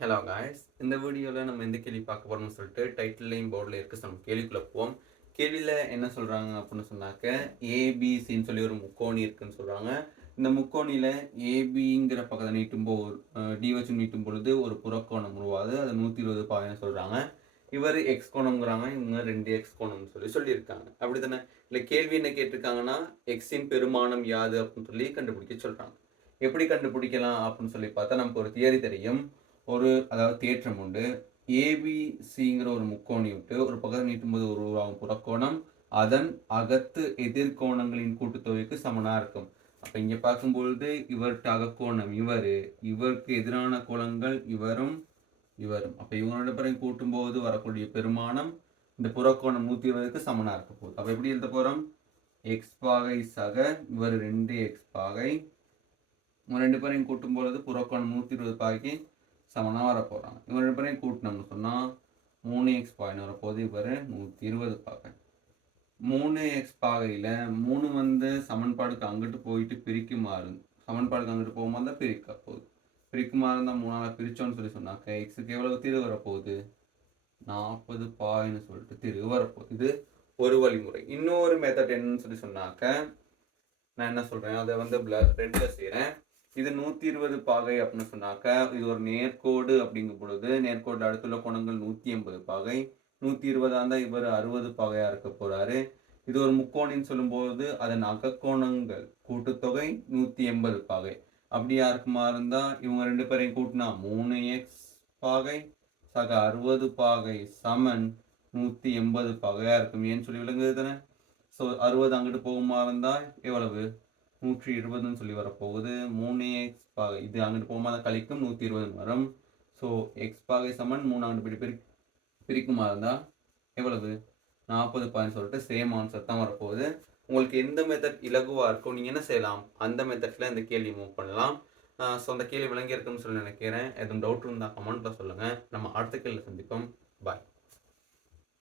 Hello guys, இந்த வீடியோவில் நம்ம எந்த கேள்வி பார்க்க போகிறோம்னு சொல்லிட்டு டைட்டில்லையும் போர்டில் இருக்க நம்ம கேள்விக்குள்ளே போவோம். கேள்வியில் என்ன சொல்கிறாங்க அப்படின்னு சொன்னாக்க, ஏபிசின்னு சொல்லி ஒரு முக்கோணி இருக்குன்னு சொல்கிறாங்க. இந்த முக்கோணியில் ஏபிங்கிற பக்கத்தை நீட்டும்போது டி வச்சு நீட்டும் பொழுது ஒரு புறக்கோணம் உருவாது. அது 120 பாயின்னு சொல்கிறாங்க. இவர் எக்ஸ் கோணம்ங்கிறாங்க, இவங்க 2 எக்ஸ் கோணம்னு சொல்லியிருக்காங்க. அப்படி தானே? இல்லை, கேள்வி என்ன கேட்டிருக்காங்கன்னா, எக்ஸின் பெருமானம் யாது அப்படின்னு சொல்லி கண்டுபிடிக்க சொல்கிறாங்க. எப்படி கண்டுபிடிக்கலாம் அப்படின்னு சொல்லி பார்த்தா நமக்கு ஒரு தியரி தெரியும். அதாவது தேற்றம் உண்டு. ஏபிசிங்கிற ஒரு முக்கோணி விட்டு ஒரு பக்கத்தை நீட்டும்போது உருவாகும் புறக்கோணம் அதன் அகத்து எதிர்கோணங்களின் கூட்டுத்தொகைக்கு சமனாக இருக்கும். அப்போ இங்கே பார்க்கும்பொழுது இவர்கிட்ட அகக்கோணம் இவருக்கு எதிரான கோணங்கள் இவரும். அப்போ இவங்களோட பிறகு கூட்டும்போது வரக்கூடிய பெருமானம் இந்த புறக்கோணம் 120க்கு சமனாக இருக்க போகுது. அப்போ எப்படி எழுத போகிறோம்? எக்ஸ் பாகை சக இவர் 2 எக்ஸ் பாகை. இவங்க 2 பேரையும் கூட்டும்பொழுது புறக்கோணம் 120 பாகைக்கு சமனாக வரப்போகிறாங்க. இவங்க 2 பேரையும் கூட்டினோம்னு சொன்னால் 3x பாகைன்னு வரப்போகுது. இவர் 120 பாகை. 3x பாகையில் 3 சமன்பாடுக்கு அங்கிட்டு போயிட்டு பிரிக்குமாறு, சமன்பாடுக்கு அங்கிட்டு போகும்போது தான் பிரிக்க போகுது. பிரிக்குமாறு இருந்தால் 3ஆல் பிரித்தோன்னு சொல்லி சொன்னாக்க எக்ஸுக்கு எவ்வளவு தீர்வு வரப்போகுது? 40 பாயின்னு சொல்லிட்டு தீர்வு வரப்போகுது. இது ஒரு வழிமுறை. இன்னொரு மெத்தட் என்னன்னு சொல்லி சொன்னாக்க, நான் என்ன சொல்கிறேன், அதை ரெட்டில் செய்கிறேன். இது 120 பாகை அப்படின்னு சொன்னாக்க, இது ஒரு நேர்கோடு அப்படிங்கும் பொழுது நேர்கோடு அடுத்துள்ள கோணங்கள் 180 பாகை. 120 இருந்தால் இவர் 60 பாகையாக இருக்க போகிறாரு. இது ஒரு முக்கோணின்னு சொல்லும்போது அதன் அகக்கோணங்கள் கூட்டுத்தொகை 180 பாகை. அப்படியா இருக்குமா இருந்தால் இவங்க 2 பேரையும் கூட்டினா 3x பாகை சக 60 பாகை சமன் 180 பாகையாக இருக்கும். ஏன்னு சொல்லி விளங்குது தானே? ஸோ 60 அங்கிட்டு போகுமா இருந்தால் எவ்வளவு? 120ன்னு சொல்லி வரப்போகுது. 3x பாகை இது அங்கிட்டு போகும்போது கழிக்கும் 120 வரும். ஸோ எக்ஸ் பாகை சமன் 3 அங்கிட்டு பிரிக்குமா இருந்தால் எவ்வளவு? 40 பாயின்னு சொல்லிட்டு சேம் ஆன்சர் தான் வரப்போகுது. உங்களுக்கு எந்த மெத்தட் இலகுவாக இருக்கும் நீங்கள் என்ன செய்யலாம், அந்த மெத்தடில் இந்த கேள்வி மூவ் பண்ணலாம். ஸோ அந்த கேள்வி விளங்கியிருக்குன்னு சொல்லி நினைக்கிறேன். எதுவும் டவுட் இருந்தால் கமெண்ட்டில் சொல்லுங்கள். நம்ம அடுத்த கேள்வி சந்திப்போம். பாய்.